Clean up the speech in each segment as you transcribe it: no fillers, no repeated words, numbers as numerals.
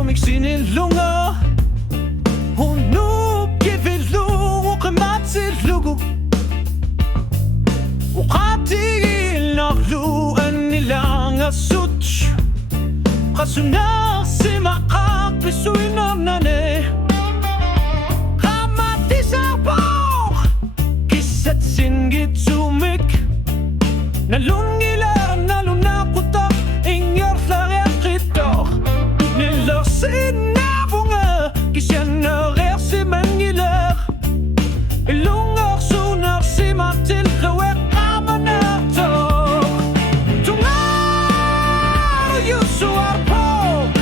sumik sinilunga Hunub givilu uqimatsilugu Uqatigil naqlu anilanga such Qasunar simaqaq bisuinarnane Qamatisarpaq Kissat singit sumik Nalungilar nalunaqutak ingertlareqitok Nillersinavunga Kisyannarer simangilar Ilungar sunar simatil khawek qamanatok Tungar yusuarpok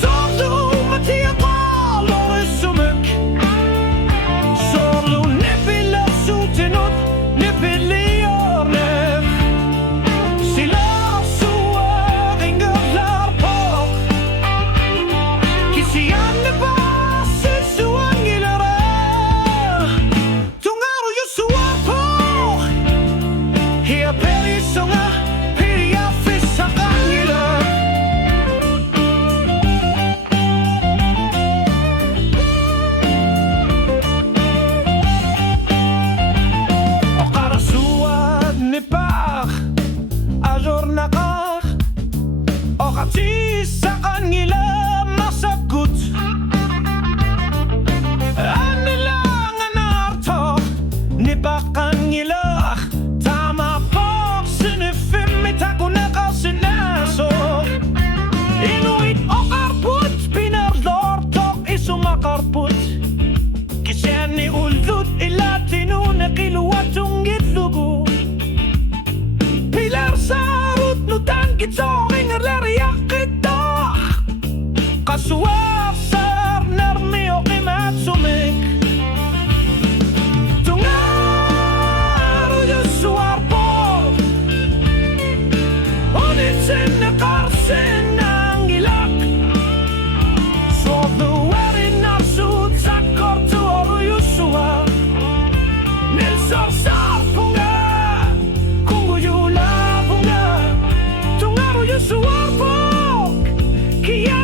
Sorlu matiaqalo isumuk Sorlu nipilar sutinut nipiliornev Silar suar ingerlarpok Kisyannepa sisuangilara Tungar yusuarpok Hia perisonga piria fisaqangilar Oqarasuad nipaq ajornaqaq Oqatisaqangilar masakut Anilanganartok nipaqangilar Tamapok sinifimitakunaqasinasok Inuit oqarput pinarlortok isumaqarput Kisyani uldut ilatinuneqiluatungitlugu Pilar sarut nutankitsoringerleriaqitaq Qasuar sar narmioqimatsumik Tungar yusuarpok Onitsinneqarsinangilak Sorluarinarsut sakkortuoru yusua Nilsorsarpunga Kunguyulapunga Tungaru yusuarpok Kia